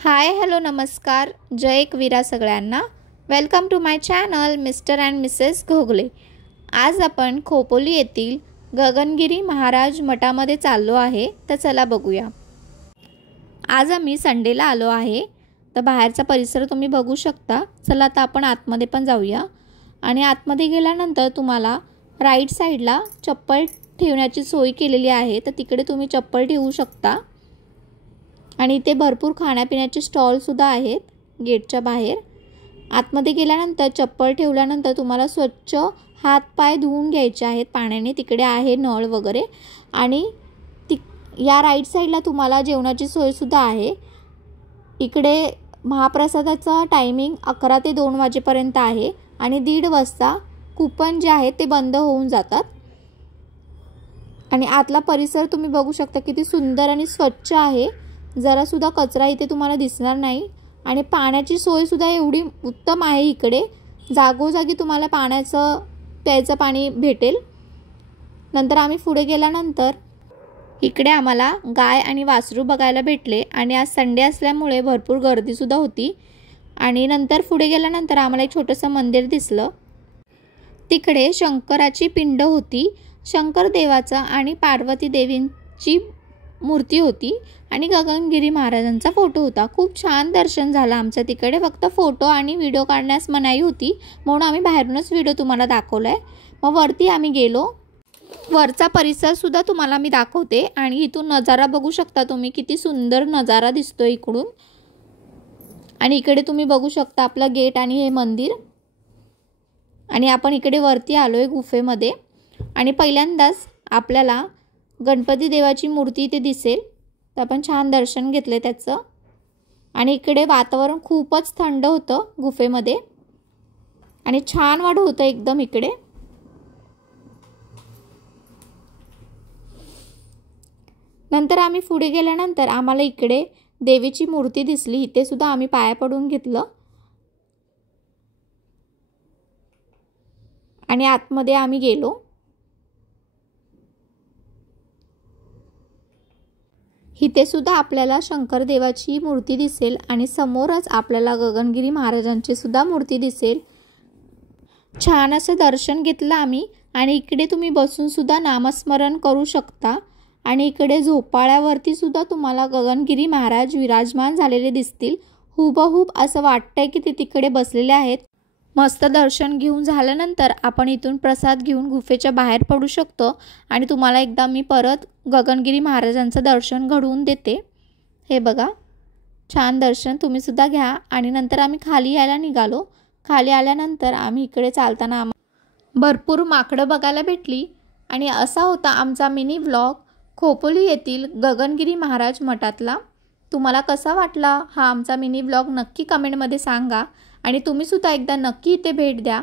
Hi hello नमस्कार जय एकवीरा सगळ्यांना welcome to my channel Mr and Mrs Ghogale. आज आपण खोपोली येथील गगनगिरी महाराज मठामध्ये चाललो आहे, तर चला बघूया। आज आम्ही संडेला आलो आहे, तर बाहेरचा परिसर तुम्ही बघू शकता। चला आता आपण आतमध्ये पण जाऊया आणि आतमध्ये गेल्यानंतर तुम्हाला राईट साइडला चप्पल ठेवण्याची सोय केलेली आहे, तर तिकडे तुम्ही चप्पल ठेवू शकता। आणि इथे भरपूर खाण्यापिण्याचे स्टॉल सुद्धा आहेत गेटच्या बाहेर। आतमध्ये गेल्यानंतर चप्पल ठेवल्यानंतर तुम्हाला स्वच्छ हात पाय धुवून घ्यायचे आहेत पाण्याने, तिकडे आहे नळ वगैरे। आणि या राईट साइडला तुम्हाला जेवणाची सोय सुद्धा आहे। इकडे महाप्रसादाचा टायमिंग 11 ते 2 वाजेपर्यंत आहे आणि 1:30 वाजता कुपन जे आहे ते बंद होऊन जातात। आणि आतला परिसर तुम्ही बघू शकता किती सुंदर आणि स्वच्छ आहे, जरा सुद्धा कचरा इथे तुम्हाला दिसणार नाही। आणि पाण्याची सोय सुद्धा एवढी उत्तम आहे, इकडे जागोजागी तुम्हाला प्यायचं पाणी भेटेल। नंतर आम्ही पुढे गेल्यानंतर इकडे आम्हाला गाय आणि वासरू बघायला भेटले आणि आज संडे असल्यामुळे भरपूर गर्दी सुद्धा होती। आणि नंतर पुढे गेल्यानंतर आम्हाला एक छोटंसं मंदिर दिसलं, तिकडे शंकराची पिंड होती, शंकर देवाचा आणि पार्वती देवींची मूर्ती होती आणि गगनगिरी महाराजांचा फोटो होता। खूप छान दर्शन झालं आमचं तिकडे। फक्त फोटो आणि व्हिडिओ काढण्यास मनाई होती, म्हणून आम्ही बाहेरूनच व्हिडिओ तुम्हाला दाखवलाय। मग वरती आम्ही गेलो, वरचा परिसर सुद्धा तुम्हाला मी दाखवते। आणि इथून नजारा बघू शकता तुम्ही, किती सुंदर नजारा दिसतो इकडून। आणि इकडे तुम्ही बघू शकता आपलं गेट आणि हे मंदिर। आणि आपण इकडे वरती आलोय गुफेमध्ये आणि पहिल्यांदाच आपल्याला गणपती देवाची मूर्ती इथे दिसेल, तर आपण छान दर्शन घेतले त्याचं। आणि इकडे वातावरण खूपच थंड होतं गुफेमध्ये आणि छान वाटत होतं एकदम इकडे। नंतर आम्ही पुढे गेल्यानंतर आम्हाला इकडे देवीची मूर्ती दिसली, इथे सुद्धा आम्ही पाया पडून घेतलं आणि आतमध्ये आम्ही गेलो। इथे सुद्धा आपल्याला शंकर देवाची मूर्ती दिसेल आणि समोरच आपल्याला गगनगिरी महाराजांची सुद्धा मूर्ती दिसेल। छान असं दर्शन घेतलं आम्ही। आणि इकडे तुम्ही बसून सुद्धा नामस्मरण करू शकता। आणि इकडे झोपाळ्यावरती सुद्धा तुम्हाला गगनगिरी महाराज विराजमान झालेले दिसतील, हुबहूब असं वाटतंय की ते तिकडे बसलेले आहेत। मस्त दर्शन घेऊन झाल्यानंतर आपण इथून प्रसाद घेऊन गुफेच्या बाहेर पडू शकतो आणि तुम्हाला एकदा मी परत गगनगिरी महाराजांचं दर्शन घडवून देते। हे बघा, छान दर्शन तुम्ही सुद्धा घ्या। आणि नंतर आम्ही खाली यायला निघालो। खाली आल्यानंतर आम्ही इकडे चालताना भरपूर माकडं बघायला भेटली। आणि असा होता आमचा मिनी व्लॉग खोपोली येथील गगनगिरी महाराज मठातला। तुम्हाला कसा वाटला हा आमचा मिनी व्लॉग नक्की कमेंटमध्ये सांगा आणि तुम्ही सुद्धा एकदा नक्की इथे भेट द्या।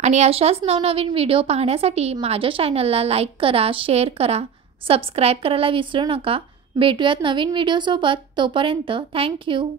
आणि अशाच नवनवीन व्हिडिओ पाहण्यासाठी माझ्या चॅनलला लाईक करा, शेअर करा, सबस्क्राईब करायला विसरू नका। भेटूयात नवीन व्हिडिओसोबत, तोपर्यंत थँक्यू।